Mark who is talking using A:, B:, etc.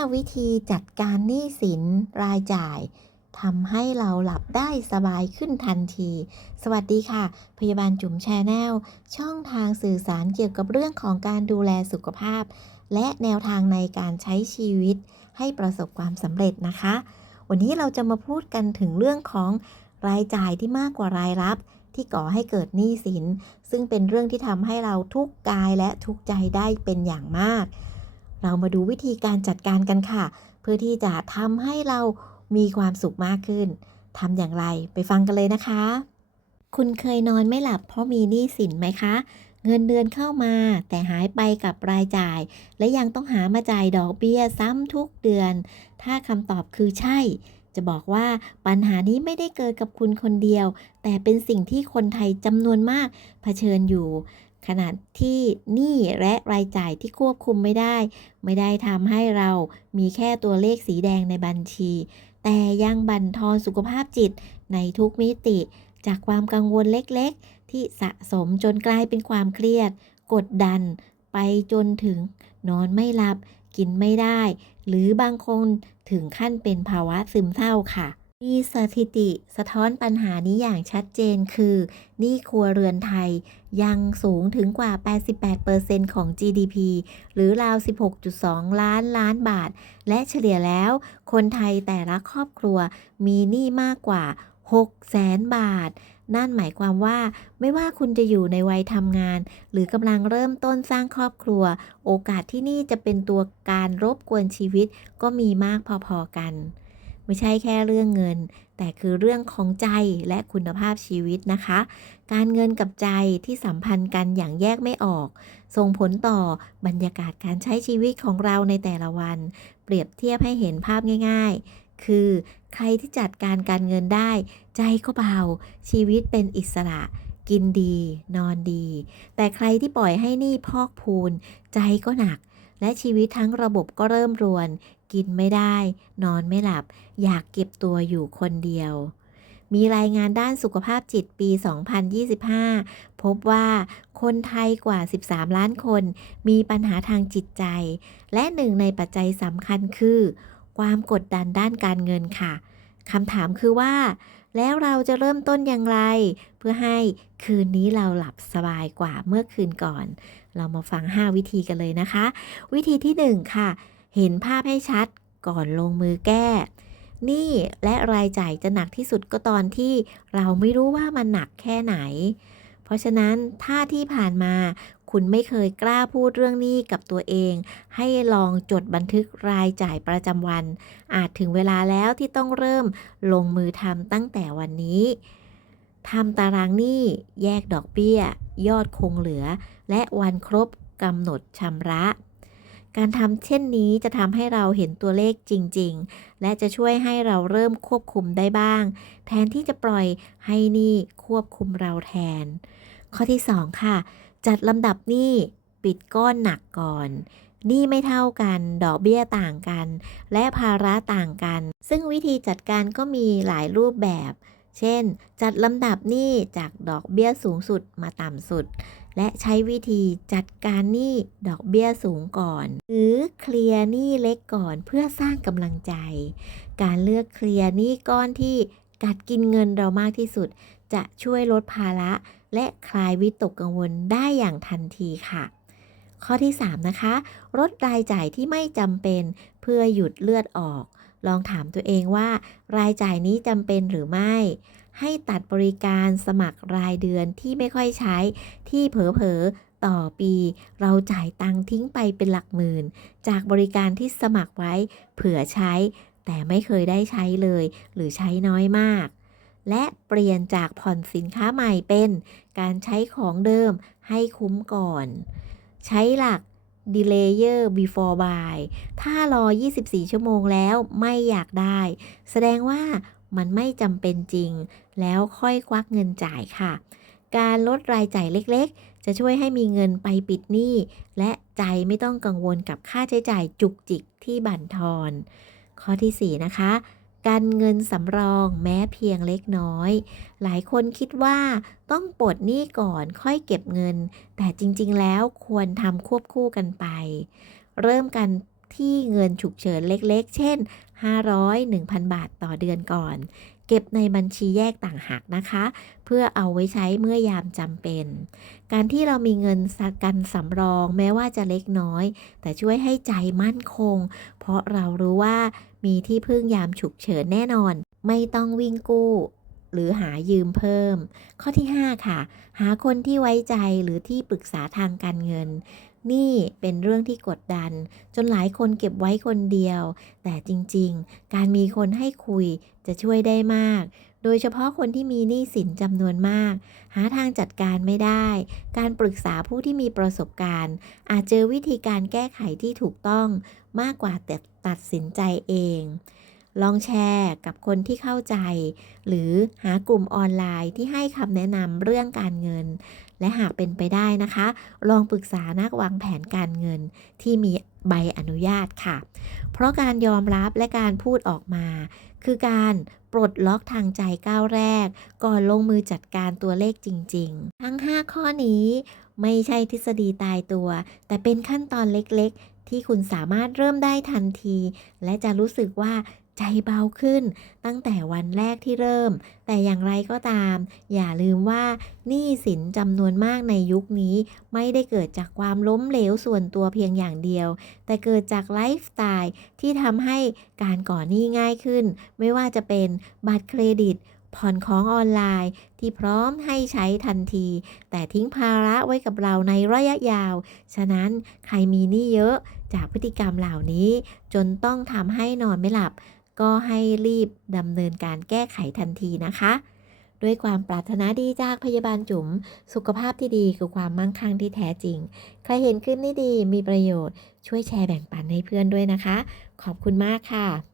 A: 5 วิธีจัดการหนี้สินรายจ่ายทำให้เราหลับได้สบายขึ้นทันที สวัสดีค่ะ พยาบาลจุ๋มแชแนล ช่องทางสื่อสารเกี่ยวกับเรื่องของการดูแลสุขภาพ และแนวทางในการใช้ชีวิต ให้ประสบความสำเร็จนะคะ วันนี้เราจะมาพูดกันถึงเรื่องของรายจ่ายที่มากกว่ารายรับ ที่ก่อให้เกิดหนี้สิน ซึ่งเป็นเรื่องที่ทำให้เราทุกข์กายและทุกข์ใจได้เป็นอย่างมาก เรามาดูวิธีการจัดการกันค่ะ เพื่อที่จะทำให้เรามีความสุขมากขึ้นทำอย่างไรไปฟังกันเลยนะคะ คุณเคยนอนไม่หลับเพราะมีหนี้สินไหมคะ เงินเดือนเข้ามา แต่หายไปกับรายจ่าย และยังต้องหามาจ่ายดอกเบี้ยซ้ำทุกเดือน ถ้าคำตอบคือใช่ จะบอกว่าปัญหานี้ไม่ได้เกิดกับคุณคนเดียว แต่เป็นสิ่งที่คนไทยจำนวนมากเผชิญอยู่ ขณะที่หนี้และรายจ่ายที่ควบคุมไม่ได้ ไม่ได้ทำให้เรามีแค่ตัวเลขสีแดงในบัญชี แต่ยังบั่นทอนสุขภาพจิตในทุกมิติ จากความกังวลเล็กๆ ที่สะสมจนกลายเป็นความเครียด กดดัน ไปจนถึง นอนไม่หลับ กินไม่ได้ หรือบางคนถึงขั้นเป็นภาวะซึมเศร้าค่ะ มีสถิติสะท้อนปัญหานี้อย่างชัดเจนคือหนี้ครัวเรือนไทยยังสูงถึงกว่า 88%ของ GDP หรือราว 16.2 ล้านล้านบาท และเฉลี่ยแล้วคนไทยแต่ละครอบครัวมีหนี้มากกว่า 6 แสนบาท นั่นหมายความว่าไม่ว่าคุณจะอยู่ในวัยทำงาน หรือกำลังเริ่มต้นสร้างครอบครัว โอกาสที่นี่จะเป็นตัวการรบกวนชีวิตก็มีมากพอๆกัน ไม่ใช่แค่เรื่องเงิน แต่คือเรื่องของใจและคุณภาพชีวิตนะคะ การเงินกับใจที่สัมพันธ์กันอย่างแยกไม่ออก ส่งผลต่อบรรยากาศการใช้ชีวิตของเราในแต่ละวัน เปรียบเทียบให้เห็นภาพง่าย ๆ คือใครที่จัดการการเงินได้ ใจก็เบา ชีวิตเป็นอิสระกินดี นอนดี แต่ใครที่ปล่อยให้หนี้พอกพูน ใจก็หนัก และชีวิตทั้งระบบก็เริ่มรวน กินไม่ได้ นอนไม่หลับ อยากเก็บตัวอยู่คนเดียว มีรายงานด้านสุขภาพจิตปี 2025 พบว่าคนไทยกว่า 13 ล้านคน มีปัญหาทางจิตใจ และหนึ่งในปัจจัยสำคัญคือ ความกดดันด้านการเงินค่ะคำถามคือว่า แล้วเราจะเริ่มต้นอย่างไร เพื่อให้คืนนี้เราหลับสบายกว่าเมื่อคืนก่อน เรามาฟัง 5 วิธีกันเลยนะคะ วิธีที่ 1 ค่ะ เห็นภาพให้ชัดก่อนลงมือแก้หนี้และรายจ่ายจะหนักที่สุดก็ตอนที่เราไม่รู้ว่ามันหนักแค่ไหน เพราะฉะนั้นถ้าที่ผ่านมาคุณไม่เคยกล้าพูดเรื่องหนี้กับตัวเอง ให้ลองจดบันทึกรายจ่ายประจำวัน อาจถึงเวลาแล้วที่ต้องเริ่มลงมือทำตั้งแต่วันนี้ทำตารางหนี้แยกดอกเบี้ย ยอดคงเหลือ และวันครบกำหนดชำระ การทำเช่นนี้จะทำให้เราเห็นตัวเลขจริง ๆ และจะช่วยให้เราเริ่มควบคุมได้บ้าง แทนที่จะปล่อยให้นี้ควบคุมเราแทน ข้อที่ 2 ค่ะ จัดลำดับนี้ปิดก้อนหนักก่อนหนี้ไม่เท่ากัน ดอกเบี้ยต่างกัน และภาระต่างกัน ซึ่งวิธีจัดการก็มีหลายรูปแบบ เช่น จัดลำดับหนี้จากดอกเบี้ยสูงสุดมาต่ำสุด และใช้วิธีจัดการหนี้ดอกเบี้ยสูงก่อน หรือเคลียร์หนี้เล็กก่อนเพื่อสร้างกำลังใจ การเลือกเคลียร์หนี้ก้อนที่กัดกินเงินเรามากที่สุด จะช่วยลดภาระ และคลายวิตกกังวลได้อย่างทันทีค่ะ ข้อที่ 3 นะคะลดรายจ่ายที่ไม่จำเป็นเพื่อหยุดเลือดออก ลองถามตัวเองว่า รายจ่ายนี้จำเป็นหรือไม่ ให้ตัดบริการสมัครรายเดือนที่ไม่ค่อยใช้ที่เผลอๆต่อปี เราจ่ายตังค์ทิ้งไปเป็นหลักหมื่น จากบริการที่สมัครไว้เผื่อใช้ แต่ไม่เคยได้ใช้เลย หรือใช้น้อยมาก และเปลี่ยนจากผ่อนสินค้าใหม่เป็น การใช้ของเดิมให้คุ้มก่อน ใช้หลัก Delayer before buy ถ้ารอ 24 ชั่วโมงแล้วไม่อยากได้ แสดงว่า มันไม่จำเป็นจริง แล้วค่อยควักเงินจ่ายค่ะ การลดรายจ่ายเล็กๆ จะช่วยให้มีเงินไปปิดหนี้ และใจไม่ต้องกังวลกับค่าใช้จ่ายจุกจิกที่บั่นทอน ข้อที่ 4 นะคะการเงินสำรองแม้เพียงเล็กน้อย หลายคนคิดว่าต้องปลดหนี้ก่อนค่อยเก็บเงิน แต่จริงๆแล้วควรทำควบคู่กันไป เริ่มกัน ที่เงินฉุกเฉินเล็กๆ เช่น 500 1,000 บาทต่อเดือนก่อน เก็บในบัญชีแยกต่างหากนะคะ เพื่อเอาไว้ใช้เมื่อยามจำเป็น การที่เรามีเงินกันสำรองแม้ว่าจะเล็กน้อย แต่ช่วยให้ใจมั่นคง เพราะเรารู้ว่ามีที่พึ่งยามฉุกเฉินแน่นอน ไม่ต้องวิ่งกู้หรือหายืมเพิ่ม ข้อที่ 5 ค่ะ หาคนที่ไว้ใจหรือที่ปรึกษาทางการเงิน นี่เป็นเรื่องที่กดดัน จนหลายคนเก็บไว้คนเดียว แต่จริงๆ การมีคนให้คุยจะช่วยได้มาก โดยเฉพาะคนที่มีหนี้สินจำนวนมาก หาทางจัดการไม่ได้ การปรึกษาผู้ที่มีประสบการณ์ อาจเจอวิธีการแก้ไขที่ถูกต้องมากกว่าแต่ตัดสินใจเอง ลองแชร์กับคนที่เข้าใจ หรือหากลุ่มออนไลน์ที่ให้คำแนะนำเรื่องการเงิน และหากเป็นไปได้นะคะ ลองปรึกษานักวางแผนการเงินที่มีใบอนุญาตค่ะ เพราะการยอมรับและการพูดออกมา คือการปลดล็อกทางใจก้าวแรก ก่อนลงมือจัดการตัวเลขจริง ๆ ทั้ง 5 ข้อนี้ไม่ใช่ทฤษฎีตายตัว แต่เป็นขั้นตอนเล็กๆ ที่คุณสามารถเริ่มได้ทันที และจะรู้สึกว่า ใจเบาขึ้น ตั้งแต่วันแรกที่เริ่ม แต่อย่างไรก็ตาม อย่าลืมว่าหนี้สินจำนวนมากในยุคนี้ ไม่ได้เกิดจากความล้มเหลวส่วนตัวเพียงอย่างเดียว แต่เกิดจากไลฟ์สไตล์ที่ทำให้การก่อหนี้ง่ายขึ้น ไม่ว่าจะเป็นบัตรเครดิตผ่อนของออนไลน์ที่พร้อมให้ใช้ทันที แต่ทิ้งภาระไว้กับเราในระยะยาว ฉะนั้นใครมีหนี้เยอะจากพฤติกรรมเหล่านี้ จนต้องทำให้นอนไม่หลับ ก็ให้รีบดำเนินการแก้ไขทันทีนะคะ ด้วยความปรารถนาดีจากพยาบาลจุ๋ม สุขภาพที่ดีคือความมั่งคั่งที่แท้จริง ใครเห็นคลิปนี้ดีมีประโยชน์ช่วยแชร์แบ่งปันให้เพื่อนด้วยนะคะ ขอบคุณมากค่ะ